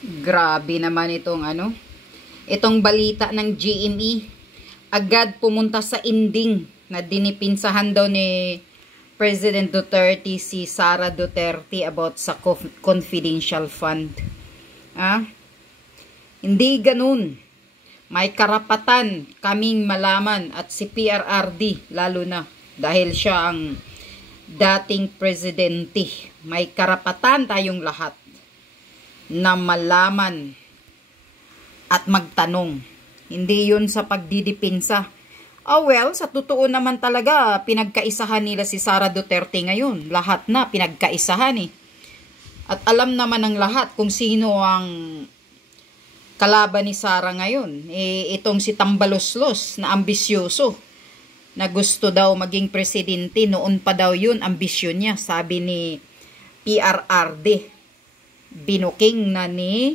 Grabe naman itong balita ng GME. Agad pumunta sa ending na dinipinsahan daw ni President Duterte si Sara Duterte about sa confidential fund. Hindi ganun. May karapatan kaming malaman at si PRRD lalo na dahil siya ang dating presidente. May karapatan tayong lahat na malaman at magtanong. Hindi yun sa pagdidipinsa. Well, sa totoo naman talaga, pinagkaisahan nila si Sara Duterte ngayon. Lahat na pinagkaisahan eh. At alam naman ng lahat kung sino ang kalaban ni Sara ngayon. Itong si Tambaloslos na ambisyoso na gusto daw maging presidente. Noon pa daw yun, ambisyon niya. Sabi ni PRRD. Binuking na ni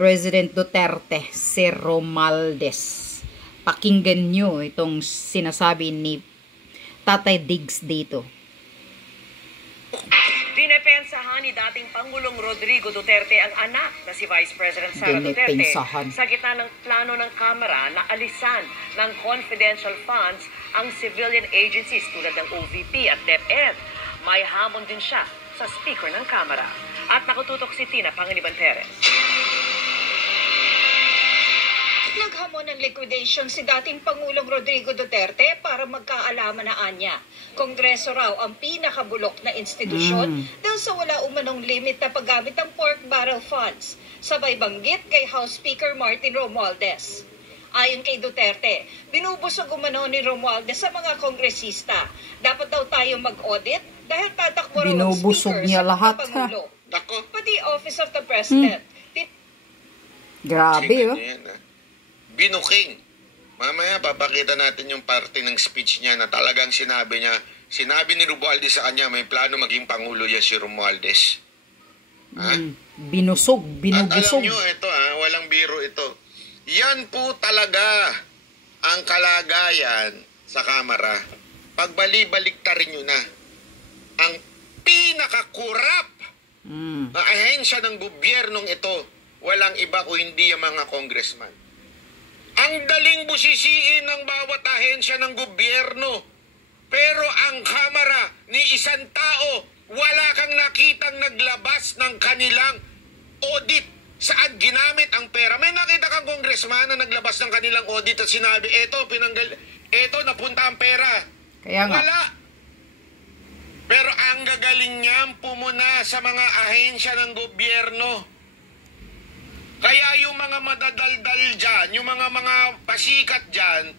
President Duterte si Romualdez. Pakinggan nyo itong sinasabi ni Tatay Diggs dito. Dinepensahan ni dating Pangulong Rodrigo Duterte ang anak na si Vice President Sara Duterte sa gitna ng plano ng Kamara na alisan ng confidential funds ang civilian agencies tulad ng OVP at DepEd. May hamon din siya sa Speaker ng Kamara. At nakututok si Tina Pangiliban Perez. Naghamon ng liquidation si dating Pangulong Rodrigo Duterte para magkaalaman na anya. Kongreso raw ang pinakabulok na institusyon dahil sa wala umanong limit na paggamit ng pork barrel funds. Sabay banggit kay House Speaker Martin Romualdez. Ayon kay Duterte, binubusog umano ni Romualdez sa mga kongresista. Dapat daw tayo mag-audit dahil tatakbo raw ang speaker niya sa lahat, Pangulo. Pati Office of the President. Grabe Binuking. Mamaya papakita natin yung parte ng speech niya na talagang sinabi ni Romualdez sa kanya, may plano maging Pangulo yan si Romualdez. Binusog, binubusog. At alam nyo, ito walang biro ito. Yan po talaga ang kalagayan sa Kamara. Pagbali-baliktarin nyo na, ang pinakakurap na ahensya ng gobyernong ito, walang iba o hindi yung mga congressman. Ang daling busisiin ng bawat ahensya ng gobyerno. Pero ang Kamara ni isang tao, wala kang nakitang naglabas ng kanilang audit. Saan ginamit ang pera? May nakita kang congressman na naglabas ng kanilang audit at sinabi, eto napunta ang pera. Kaya nga. Wala. Pero ang gagaling niyang pumuna sa mga ahensya ng gobyerno. Kaya yung mga madadaldal dyan, yung mga pasikat dyan,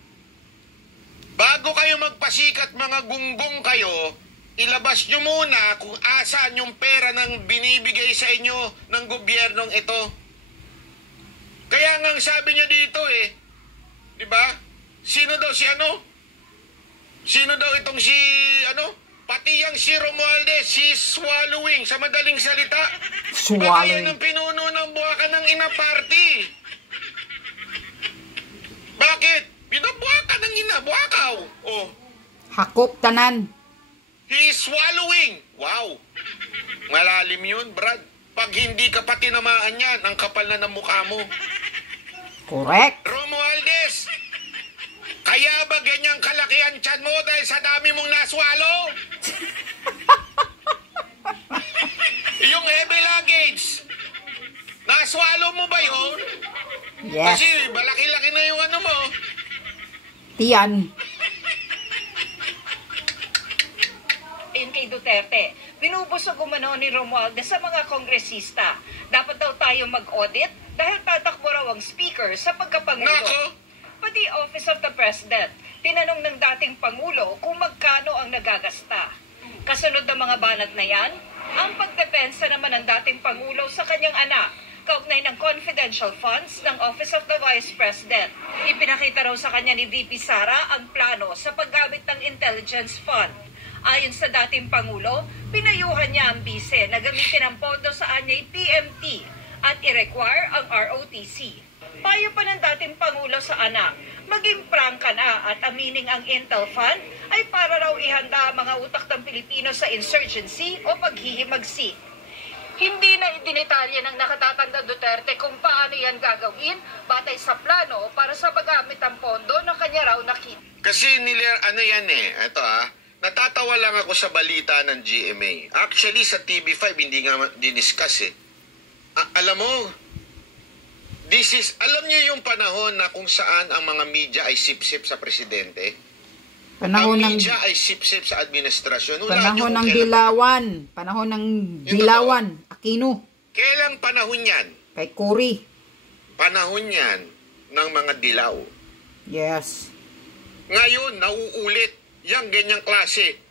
bago kayo magpasikat, mga gunggong kayo, ilabas nyo muna kung asaan yung pera ng binibigay sa inyo ng gobyernong ito. Kaya nga sabi niya dito di ba? Sino daw Sino daw itong pati yang si Romualdez, si swallowing, sa madaling salita. Baka yan ang pinuno ng buwakan ng ina-party. Bakit? Binabuwakan ng ina-buwakaw. Hakop tanan. He is swallowing. Wow. Malalim yun, Brad. Pag hindi ka pa tinamaan yan, ang kapal na ng mukha mo. Correct. Romualdez, kaya ba ganyang kalaki ang tiyan mo dahil sa dami mong naswalo? Yung heavy luggage, naswalo mo ba yun? Yes. Kasi malaki-laki na yung mo. Tiyan. Ayon kay Duterte, binubusog umano ni Romualdez sa mga kongresista. Dapat daw tayo mag-audit dahil tatakbo raw ang speaker sa pagkapangulo. Nako! Pati Office of the President, tinanong ng dating Pangulo kung magkano ang nagagasta. Kasunod ng mga banat na yan, ang pagdepensa naman ng dating Pangulo sa kanyang anak, kaugnay ng confidential funds ng Office of the Vice President. Ipinakita raw sa kanya ni VP Sara ang plano sa paggamit ng intelligence fund. Ayon sa dating Pangulo, pinayuhan niya ang bise na gamitin ang pondo sa anyay PMT at i-require ang ROTC. Payo pa ng dating Pangulo sa anak, maging prangka na at amining ang Intel Fund ay para raw ihanda ang mga utak ng Pilipino sa insurgency o paghihimagsik. Hindi na idinitalya ng nakatatanda Duterte kung paano yan gagawin batay sa plano para sa paggamit ng pondo na kanya raw nakita. Kasi ano yan ito natatawa lang ako sa balita ng GMA. Actually, sa TV5, hindi nga diniscuss alam mo, alam niyo yung panahon na kung saan ang mga media ay sip-sip sa presidente? Panahon ang media ay sip-sip sa administrasyon. Panahon ng Dilawan. Panahon ng Dilawan. Aquino. Kailang panahon yan? Kay Cory. Panahon yan ng mga dilaw. Yes. Ngayon, nauulit yung ganyang klase.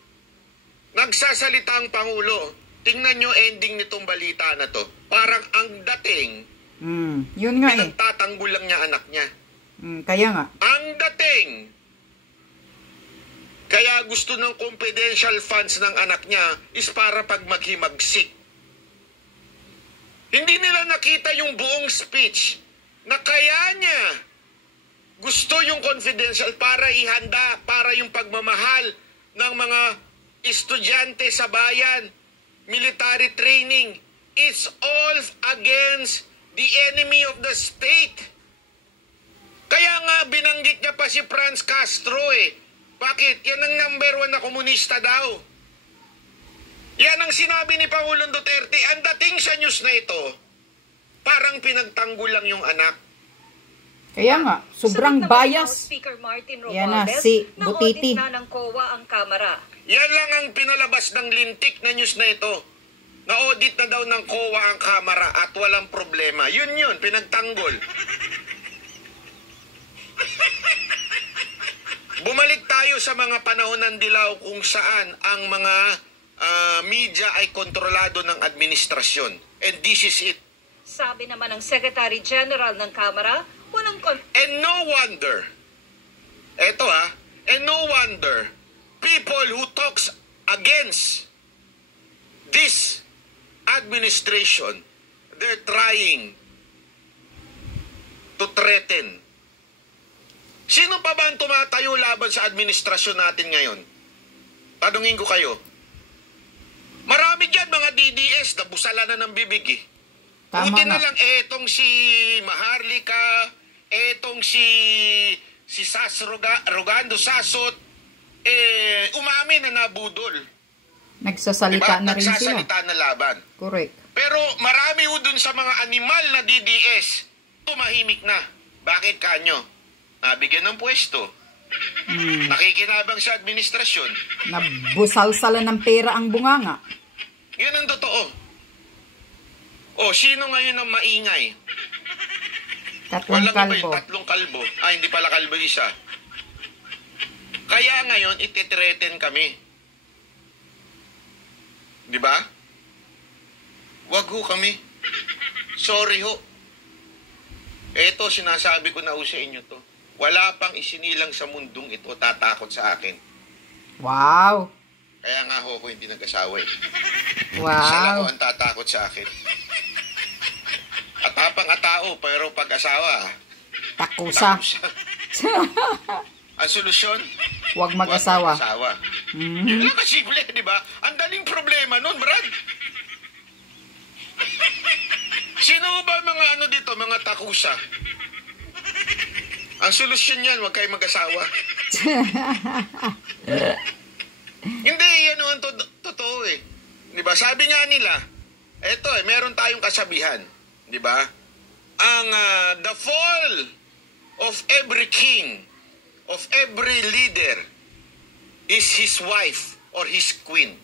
Nagsasalita ang Pangulo. Tingnan nyo ending nitong balita na to. Parang ang dating, yun nga pinagtatanggol lang niya anak niya. Kaya nga. Ang dating, kaya gusto ng confidential funds ng anak niya is para pag maghimagsik. Hindi nila nakita yung buong speech na kaya niya gusto yung confidential para ihanda para yung pagmamahal ng mga estudyante sa bayan, military training. It's all against the enemy of the state. Kaya nga binanggit niya pa si Franz Castro Bakit? Yan ang number 1 na komunista daw. Yan ang sinabi ni Pangulong Duterte. Ang dating sa news na ito, parang pinagtanggol lang yung anak. Kaya nga, sobrang bias. Speaker Martin Romualdez, yan na, si Butiti. Na ng COA ang kamera. Yan lang ang pinalabas ng lintik na news na ito. Na-audit na daw ng COA ang kamera at walang problema. Yun, pinagtanggol. Bumalik tayo sa mga panahon ng dilaw kung saan ang mga media ay kontrolado ng administrasyon. And this is it. Sabi naman ng Secretary General ng Kamara, walang and no wonder, and no wonder, people who talks against this administration, they're trying to threaten. Sino pa ba ang tumatayo laban sa administrasyon natin ngayon? Tanungin ko kayo. Marami dyan mga DDS na busala na ng bibig Buti na lang etong si Maharlika, etong si Rogando Sasot, umamin na nabudol. Nagsasalita na rin sila. Nagsasalita na laban. Correct. Pero marami dun sa mga animal na DDS, tumahimik na. Bakit kanyo? Bigyan ng pwesto. Nakikinabang sa administrasyon. Nabusalsala ng pera ang bunganga. Yun ang totoo. Sino ngayon ang maingay? Tatlong kalbo. Tatlong kalbo. Hindi pala kalbo isa. Kaya ngayon, ititreten kami. Di ba? Wag ho kami. Sorry ho. Eto, sinasabi ko na sa inyo to. Wala pang isinilang sa mundong ito tatakot sa akin. Wow. Kaya nga ho ko hindi nag-asawa Wow. Isa lang ho ang tatakot sa akin. At tapang atao, pero pag-asawa, takusa. Ang solusyon? Huwag mag-asawa. Yun lang kasimple, di ba? Ang daling problema nun, Brad. Sino ba mga dito, mga takusa? Ang solusyon yan, huwag kayo mag-asawa. Hindi, yan ang totoo Di ba? Sabi nga nila, eto meron tayong kasabihan. Di ba? Ang the fall of every king, of every leader, is his wife or his queen.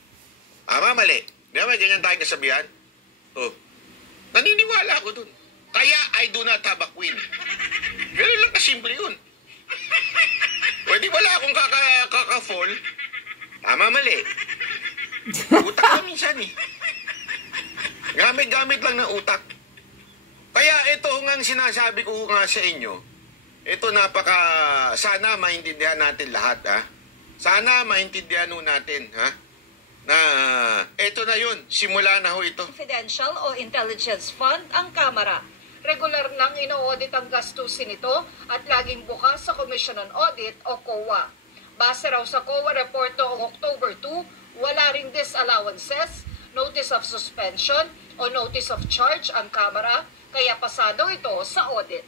Mali. Di ba? Ganyan tayong kasabihan. Naniniwala ako dun. Kaya I do not have a queen. Ganun lang kasimple yun. Pwede wala akong kaka-fall. Mali. Utak lang minsan Gamit-gamit lang ng utak. Kaya ito nga sinasabi ko nga sa inyo, ito sana maintindihan natin lahat Sana maintindihan natin na ito na yun, simula na ho ito. Confidential o Intelligence Fund ang Kamara. Regular nang ino-audit ang gastusin nito at laging bukas sa Commission on Audit o COA. Base raw sa COA report noong October 2, wala ring disallowances, notice of suspension, o notice of charge ang Kamara, kaya pasado ito sa audit.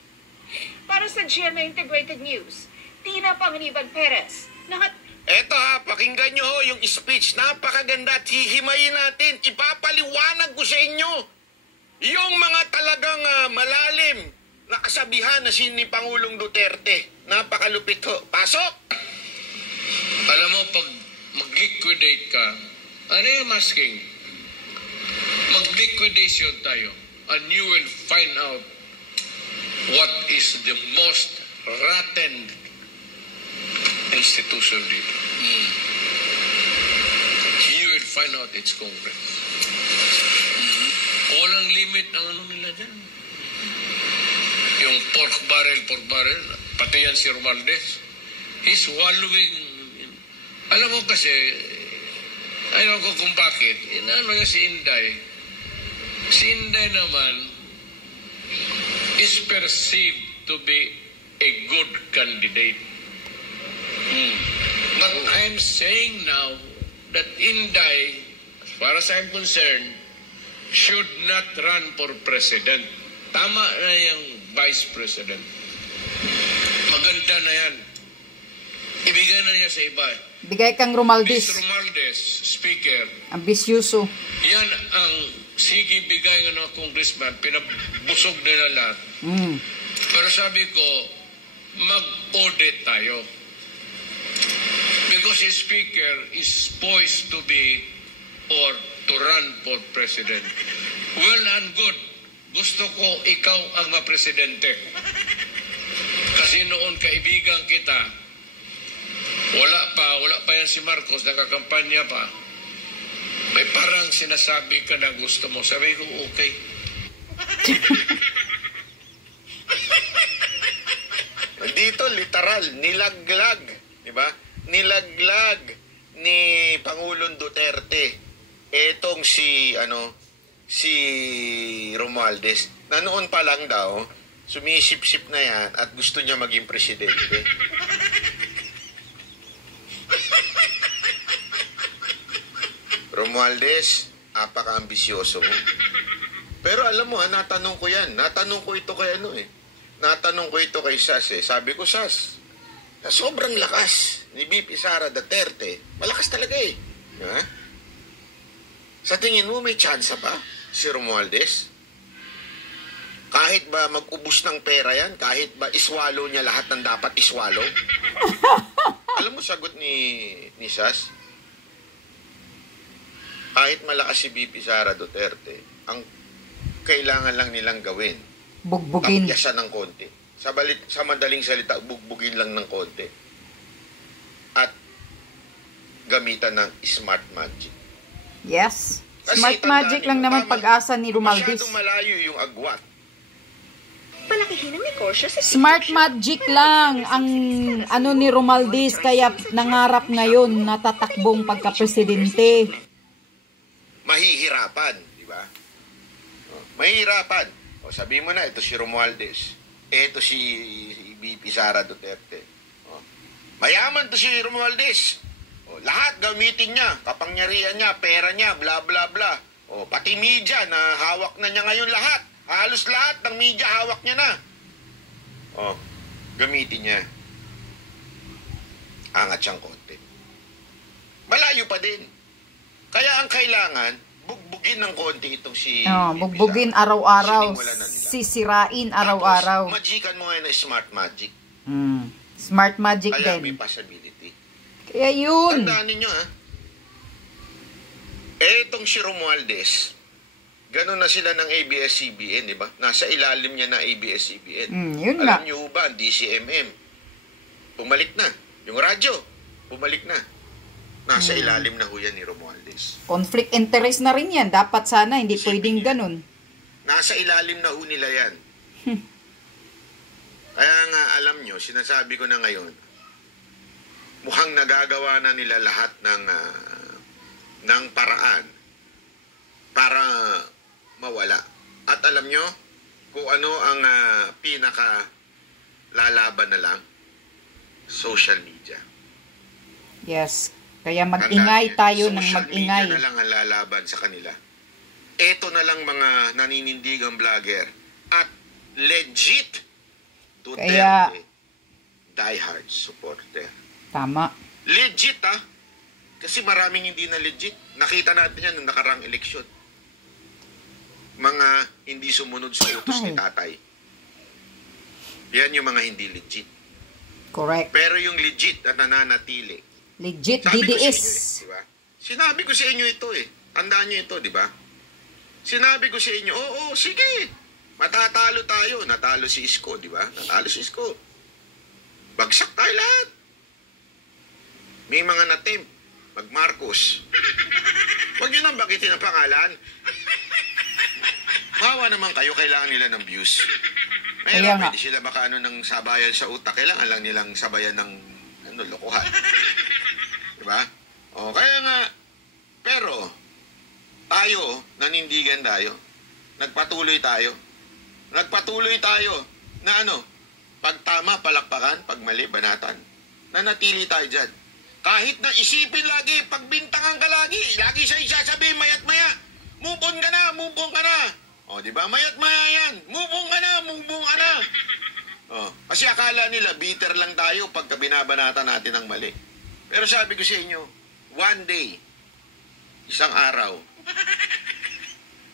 Para sa GMA Integrated News, Tina Panganiban Perez, Eto ha, pakinggan nyo ho yung speech. Napakaganda at hihimayin natin. Ipapaliwanag ko sa inyo yung mga talagang malalim na kasabihan na ni Pangulong Duterte. Napakalupit ho. Pasok! Alam mo, pag mag-liquidate ka, ano yung masking? Mag-liquidation tayo and you will find out what is the most rotten institution dito. You will find out its Congress. Walang limit ang ano nila dyan. Yung pork barrel, pati yan si Romualdez. He's wallowing. Alam mo kasi, ayaw ko kung bakit, inaano niya si Inday. Si Inday naman is perceived to be a good candidate. But I'm saying now that Inday, as far as I'm concerned, should not run for president. Tama na yung vice president. Maganda na yan. Ibigay na niya sa iba. Bigay kang Romualdez. Mr. Romualdez, speaker. Ambisyoso. Yan ang sige bigay ng mga congressman. Pinabusog nila lahat. Pero sabi ko, mag-audit tayo. Because his speaker is poised to be or to run for president. Well and good. Gusto ko ikaw ang mapresidente. Kasi noon kaibigan kita, wala pa yan si Marcos, nakakampanya pa. May parang sinasabi ka na gusto mo. Sabi ko, okay. Dito, literal, nilaglag. Diba? Nilaglag ni Pangulong Duterte etong si Romualdez. Na noon pa lang daw, sumisip-sip na yan at gusto niya maging presidente. Romualdez, apaka-ambisyoso mo. Pero alam mo, natanong ko yan. Natanong ko ito kay Natanong ko ito kay Sas Sabi ko, Sas, na sobrang lakas ni VP Sara Duterte, malakas talaga Ha? Sa tingin mo, may tsansa pa si Romualdez? Kahit ba mag-ubos ng pera yan? Kahit ba iswallow niya lahat ng dapat iswallow? Alam mo, sagot ni Sas? Kahit malakas si VP Sara Duterte, ang kailangan lang nilang gawin, bugbugin. Tapyasan ng konti. Sa madaling salita, bugbugin lang ng konti. At gamitan ng smart magic. Yes. Kasi Smart magic lang naman pag-asa ni Romualdez. Masyadong malayo yung agwat. Smart magic lang ang ni Romualdez, kaya nangarap ngayon na tatakbong pagka-presidente. Mahihirapan, di ba? Mahihirapan. Sabihin mo na, ito si Romualdez. Ito si VP Sara Duterte. Mayaman to si Romualdez. Lahat gamitin niya, kapangyarihan niya, pera niya, bla bla bla. Pati media na hawak na niya ngayon lahat. Halos lahat ng media hawak niya na. Gamitin niya. Angat siyang konti. Malayo pa din. Kaya ang kailangan, bugbugin ng konti itong si... bugbugin araw-araw. Sisirain araw-araw. Tapos, magican mo ngayon na smart magic. Smart magic kaya din. may possibility. Kaya yun. Tandaan ninyo etong si Romualdez, ganun na sila ng ABS-CBN, di ba? Nasa ilalim niya na ABS-CBN. Yun Alam nga. niyo ba, DCMM, bumalik na. Yung radyo, bumalik na. Nasa ilalim na ho yan ni Romualdez. Conflict interest na rin yan. Dapat sana, hindi pwedeng ganun. Nasa ilalim na ho nila yan. Kaya nga, alam nyo, sinasabi ko na ngayon, mukhang nagagawa na nila lahat ng paraan para mawala. At alam nyo, kung ano ang pinaka lalaban na lang, social media. Yes. Kaya mag-ingay tayo ng mag-ingay. Social media na lang ang lalaban sa kanila. Eto na lang mga naninindigang vlogger at legit Duterte diehard supporter. Tama. Legit kasi maraming hindi na legit. Nakita natin yan nung nakarang eleksyon. Mga hindi sumunod sa utos ni tatay. Yan yung mga hindi legit. Correct. Pero yung legit at nananatili. Legit Sabi DDS. ko sa inyo, diba? Sinabi ko sa inyo ito Tandaan nyo ito, di ba? Sinabi ko sa inyo, oo, sige. Matatalo tayo. Natalo si Isko, di ba? Natalo si Isko. Bagsak tayo lahat. May mga natempt. Mag-Marcos. Huwag nyo nang bagitin ang pangalan. Mawa naman kayo, kailangan nila ng views. Kaya pwede sila makano ng sabayan sa utak. Kailangan lang nilang sabayan ng lokohan. Diba? O, kaya nga, pero, tayo, nanindigan tayo. Nagpatuloy tayo na pag tama, palakpakan, pag mali, banatan. Nanatili tayo dyan. Kahit na isipin lagi, pagbintangan ka lagi siya isasabihin, mayat maya, move on ka na. O, di ba? Mayat maya yan. Move on ka na. O, kasi akala nila, bitter lang tayo pagka binabanatan natin ang mali. Pero sabi ko sa inyo, one day, isang araw,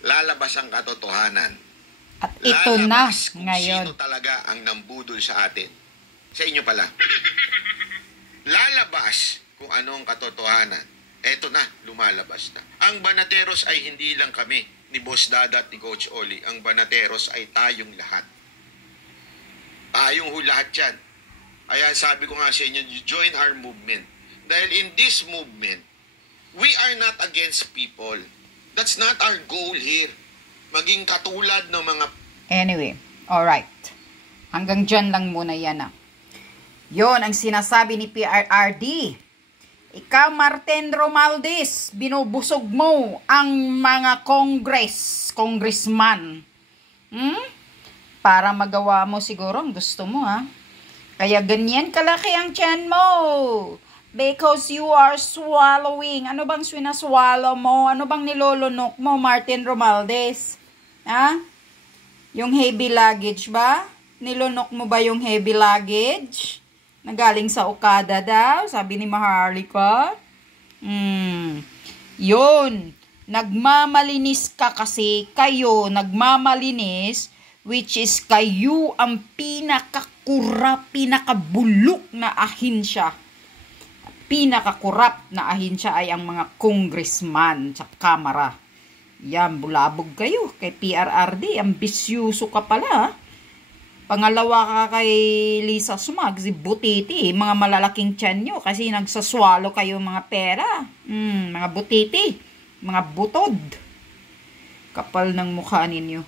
lalabas ang katotohanan. At ito na ngayon. Sino talaga ang nambudol sa atin. Sa inyo pala. Lalabas kung ano ang katotohanan. Eto na, lumalabas na. Ang Banateros ay hindi lang kami ni Boss Dada at ni Coach Oli. Ang Banateros ay tayong lahat. Tayong lahat yan. Kaya sabi ko nga sa inyo, join our movement. Dahil in this movement, we are not against people. That's not our goal here. Maging katulad ng mga... Anyway, alright. Hanggang dyan lang muna yan Yon ang sinasabi ni PRRD. Ikaw, Martin Romualdez, binubusog mo ang mga congressman. Para magawa mo siguro ang gusto mo Kaya ganyan kalaki ang tiyan mo. Because you are swallowing. Ano bang swallow mo? Ano bang nilolunok mo, Martin Romualdez? Yung heavy luggage ba? Nilunok mo ba yung heavy luggage? Nagaling sa Okada daw, sabi ni Maharlika. Yun. Nagmamalinis ka kasi. Kayo, nagmamalinis, which is kayo ang pinakabulok na ahensya. Pinakakurap na ahensya ay ang mga congressman sa kamara. Yan, bulabog kayo kay PRRD. Ambisyoso ka pala. Pangalawa ka kay Lisa Sumag, si Butiti. Mga malalaking tiyan nyo kasi nagsaswalo kayo mga pera. Mga butiti. Mga butod. Kapal ng mukha ninyo.